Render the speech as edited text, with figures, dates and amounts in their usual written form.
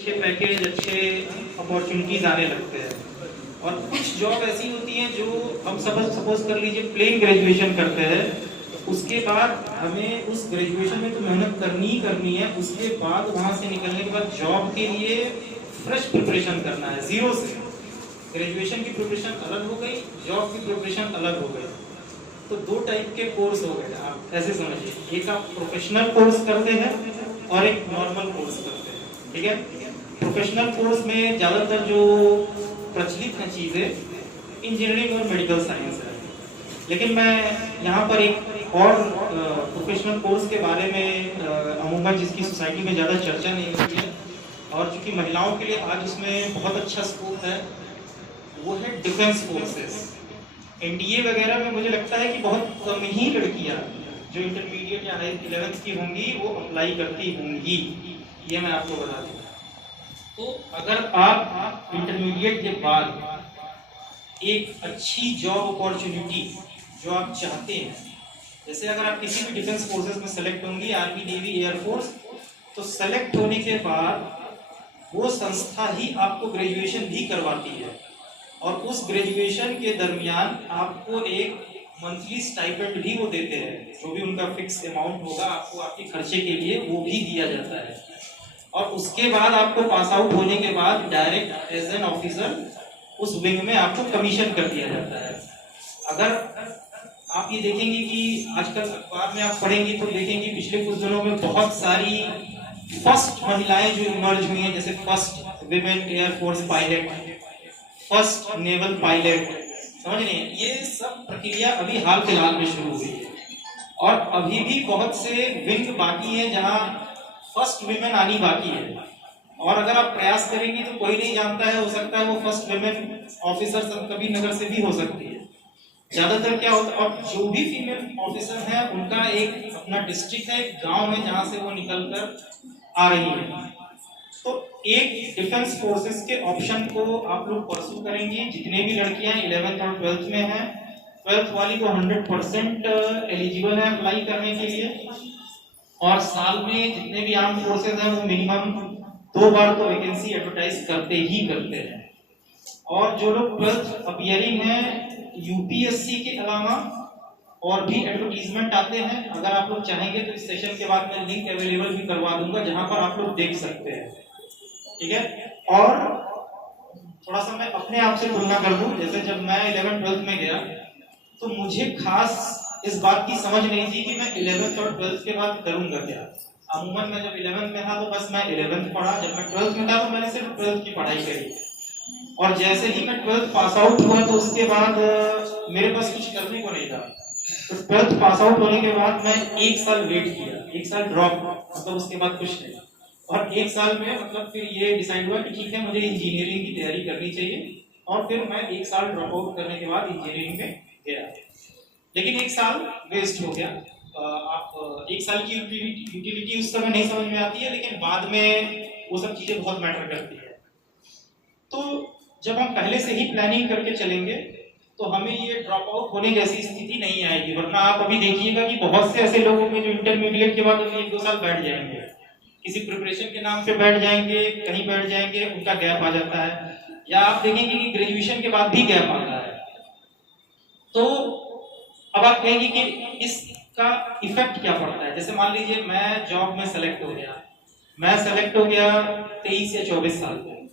अच्छे पैकेज, अच्छे अपॉर्चुनिटीज आने लगते हैं। और कुछ जॉब ऐसी होती हैं जो हम सपोज कर लीजिए प्लेन ग्रेजुएशन करते हैं, उसके बाद हमें उस ग्रेजुएशन में तो मेहनत करनी ही करनी है, उसके बाद वहाँ से निकलने के बाद जॉब के लिए फ्रेश प्रिपरेशन करना है जीरो से। ग्रेजुएशन की प्रिपरेशन अलग हो गई, जॉब की प्रिपरेशन अलग हो गई। तो दो टाइप के कोर्स हो गए, आप ऐसे समझिए, एक आप प्रोफेशनल कोर्स करते हैं और एक नॉर्मल कोर्स करते हैं, ठीक है। प्रोफेशनल कोर्स में ज़्यादातर जो प्रचलित हैं चीज़ें इंजीनियरिंग और मेडिकल साइंस है, लेकिन मैं यहाँ पर एक और प्रोफेशनल कोर्स के बारे में अमूमन जिसकी सोसाइटी में ज़्यादा चर्चा नहीं होती है और चूँकि महिलाओं के लिए आज उसमें बहुत अच्छा स्कोप है, वो है डिफेंस फोर्सेस। एनडीए वगैरह में मुझे लगता है कि बहुत कम ही लड़कियां जो इंटरमीडिएट या 11th की होंगी वो अप्लाई करती होंगी, ये मैं आपको बता दूं। तो अगर आप इंटरमीडिएट के बाद एक अच्छी जॉब अपॉर्चुनिटी जो आप चाहते हैं, जैसे अगर आप किसी भी डिफेंस फोर्सेस में सेलेक्ट होंगी, आर्मी, नेवी, एयरफोर्स, तो सेलेक्ट होने के बाद वो संस्था ही आपको ग्रेजुएशन भी करवाती है और उस ग्रेजुएशन के दरमियान आपको एक मंथली स्टाइपेंड भी वो देते हैं, जो भी उनका फिक्स अमाउंट होगा आपको आपके खर्चे के लिए वो भी दिया जाता है। और उसके बाद आपको पास आउट होने के बाद डायरेक्ट एज एन ऑफिसर उस विंग में आपको कमीशन कर दिया जाता है। अगर आप ये देखेंगे कि आजकल अखबार में आप पढ़ेंगे तो देखेंगे पिछले कुछ दिनों में बहुत सारी फर्स्ट महिलाएं जो इमर्ज हुई हैं, जैसे first women air force pilot, first naval pilot, समझ रहे हैं, ये सब प्रक्रिया अभी हाल फिलहाल में शुरू हुई है और अभी भी बहुत से विंग बाकी हैं जहां फर्स्ट विमेन आनी बाकी है। और अगर आप प्रयास करेंगे तो कोई नहीं जानता है, हो सकता है वो फर्स्ट विमेन ऑफिसर कभी नगर से भी हो सकती है। ज्यादातर क्या होता है, और जो भी फीमेल ऑफिसर है उनका एक अपना डिस्ट्रिक्ट है, एक गांव है जहां से वो निकल कर आ रही है। तो एक डिफेंस फोर्सेस के ऑप्शन को आप लोग परसू करेंगे, जितने भी लड़कियां 11th और 12th में हैं, 12th वाली को 100% एलिजिबल है अप्लाई करने के लिए। और साल में जितने भी आर्म फोर्सेस हैं वो मिनिमम 2 बार तो वैकेंसी एडवर्टाइज करते ही करते हैं। और जो लोग 12th अपियरिंग हैं, यूपीएससी के अलावा और भी एडवर्टीजमेंट आते हैं, अगर आप लोग चाहेंगे तो इस सेशन के बाद मैं लिंक अवेलेबल भी करवा दूंगा जहां पर आप लोग देख सकते हैं, ठीक है। और थोड़ा सा मैं अपने आप से तुलना कर दूं, जैसे जब मैं 11th-12th में गया तो मुझे खास इस बात की समझ नहीं थी कि मैं 11th और 12th के बाद करूंगा क्या। अमूमन मैं जब 11th में था तो बस मैं 11th पढ़ा, जब मैं 12th में था तो मैंने सिर्फ 12th की पढ़ाई करी और जैसे ही मैं 12th पास आउट हुआ तो उसके बाद मेरे पास कुछ करने को नहीं था। तो 12th पास आउट होने के बाद मैं 1 साल वेट किया, 1 साल ड्रॉप, मतलब उसके बाद कुछ नहीं। और 1 साल में मतलब फिर ये डिसाइड हुआ कि ठीक है मुझे इंजीनियरिंग की तैयारी करनी चाहिए और फिर मैं 1 साल ड्रॉप आउट करने के बाद इंजीनियरिंग में गया, लेकिन 1 साल वेस्ट हो गया। आप 1 साल की यूटिलिटी उस समय नहीं समझ में आती है, लेकिन बाद में वो सब चीजें बहुत मैटर करती है। तो जब हम पहले से ही प्लानिंग करके चलेंगे तो हमें ये ड्रॉप आउट होने जैसी स्थिति नहीं आएगी। वरना आप अभी देखिएगा कि बहुत से ऐसे लोग होंगे जो इंटरमीडिएट के बाद 1-2 साल बैठ जाएंगे, किसी प्रिपरेशन के नाम पे बैठ जाएंगे, कहीं बैठ जाएंगे, उनका गैप आ जाता है, या आप देखेंगे कि ग्रेजुएशन के बाद भी गैप आता है। तो अब आप कहेंगे कि इसका इफेक्ट क्या पड़ता है। जैसे मान लीजिए मैं जॉब में सेलेक्ट हो गया, मैं सेलेक्ट हो गया 23 या 24 साल में,